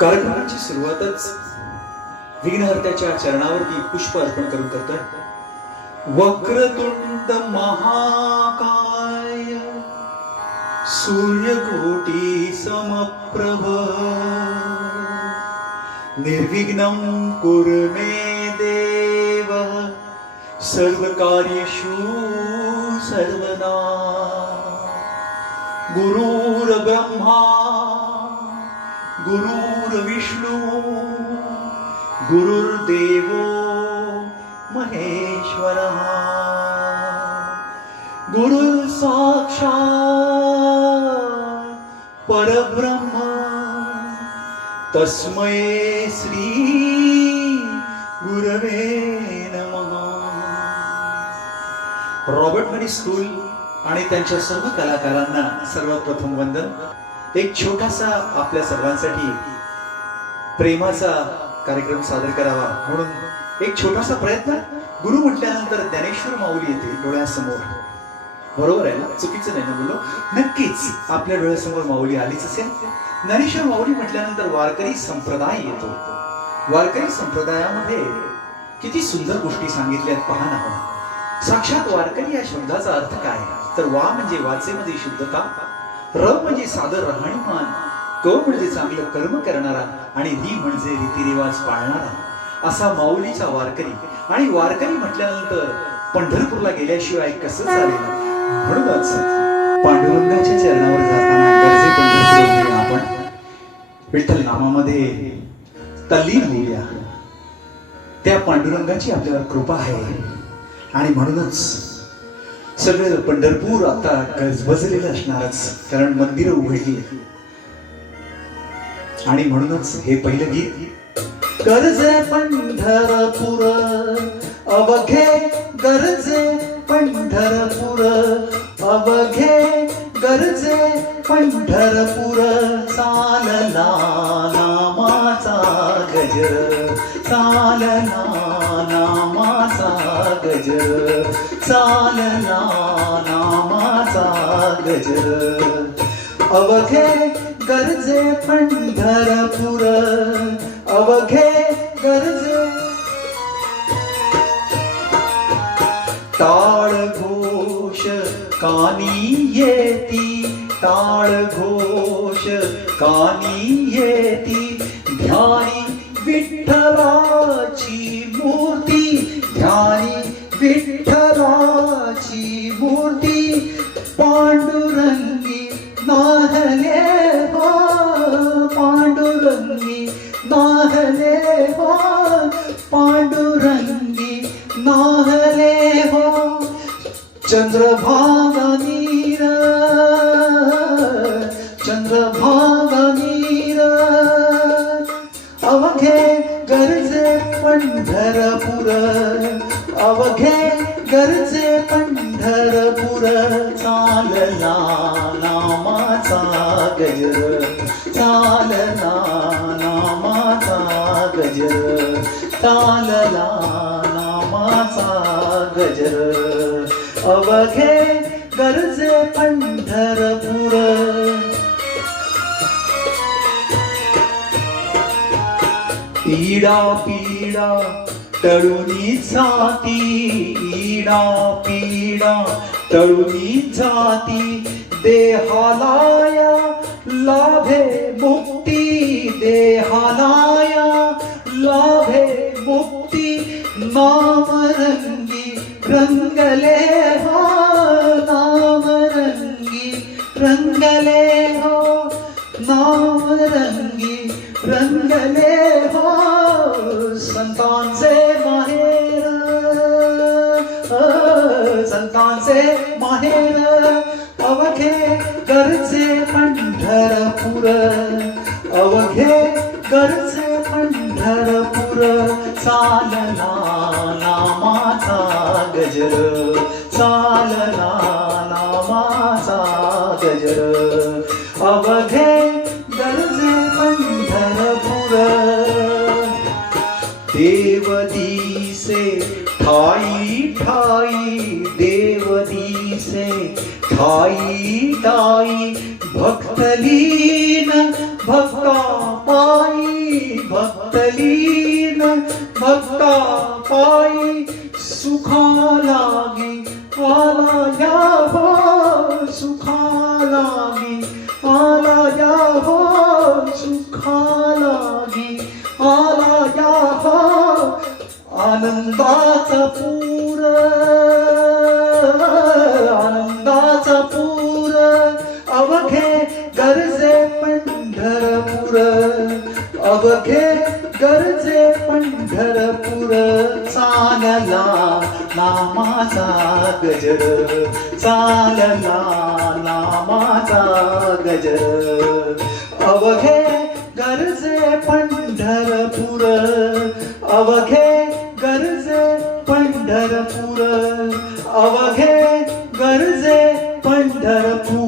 कार्यक्रमाची सुरुवातच विघ्नहर्त्याच्या चरणावरती पुष्प अर्पण करून करतोय. वक्रतुंड महाकाय सूर्यकोटी समप्रभ निर्विघ्नं कुर्मे देव सर्वकार्येषु सर्वदा. गुरुर्ब्रह्मा गुरुर्विष्णू गुरुर्देव महेश्वर गुरुः साक्षात् परब्रह्म तस्मै श्री गुरवे रॉबर्ट मनी स्कूल आणि त्यांच्या सर्व कलाकारांना सर्वप्रथम वंदन. एक छोटासा आपल्या सर्वांसाठी प्रेमाचा कार्यक्रम सादर करावा. म्हणून एक छोटासा प्रयत्न. गुरु म्हटल्यानंतर ज्ञानेश्वर माऊली येते डोळ्यासमोर. बरोबर आहे ना? चुकीचं नाही ना बोललो? नक्कीच आपल्या डोळ्यासमोर माऊली आलीच असेल. ज्ञानेश्वर माऊली म्हटल्यानंतर वारकरी संप्रदाय येतो. वारकरी संप्रदायामध्ये किती सुंदर गोष्टी सांगितल्यात पहा ना हो. साक्षात वारकरी या शब्दाचा अर्थ काय? तर वा म्हणजे वाचेमध्ये शुद्धता र म्हणजे सादर राहणीमान तो म्हणजे चांगलं कर्म करणारा आणि री म्हणजे रीतिरिवाज पाळणारा असा माऊलीचा वारकरी. आणि वारकरी म्हटल्यानंतर पंढरपूरला गेल्याशिवाय कसं चालेल? म्हणूनच पांडुरंगाच्या चरणावर जाताना गरजे पंढरपूर आपण. विठ्ठल नामामध्ये तल्लीन होऊया. त्या पांडुरंगाची आपल्यावर कृपा आहे. आणि म्हणूनच सगळं पंढरपूर आता गजबजलेलं असणारच कारण मंदिरं उघडली आणि म्हणूनच हे पहिलं गीत गरजे पंढरपूर अवघे गरजे पंढरपूर अवघे गरजे पंढरपूर चालला नामाचा गजर चालला नामाचा गजर चालला नामाचा गजर अवघे गरजे पंढरपूर. अवघे गरजे. टाळ घोष कानी येती. टाळ घोष कानी येती. ध्यानी विठ्ठलाची मूर्ती ध्यानी विठ्ठला चंद्रभागा अवघे गरजे पंढरपूर. अवघे गरजे पंढरपूर. चालला नामाचा गजर. चालला नामाचा गजर. चालला नामाचा गजर. अवघे गरजे पंढरपूर. पीडा पीडा तळुनी जाती पीडा पीडा तळुनी जाती देहालाया लाभे मुक्ती देहालाया लाभे मुक्ती नामरंगी रंगले संतांचे माहेर अवघे गरजे पंढरपूर. अवघे गरजे पंढरपूर. चालना नामाचा गजर. चालना नामाचा गजर. अवघे गरजे पंढरपूर. देव दिसे ठाई ठाई देव दिसे ठाई ठाई भक्तलीन भक्ता पायी भक्तलीन भक्ता पायी सुखालागी आला या हो सुखालागी आला या हो, अवघे गरजे पंढरपूर. चालला नामाचा गजर. चालला नामाचा गजर. अवघे गरजे पंढरपूर. अवघे गरजे पंढरपूर. अवघे गरजे पंढरपूर.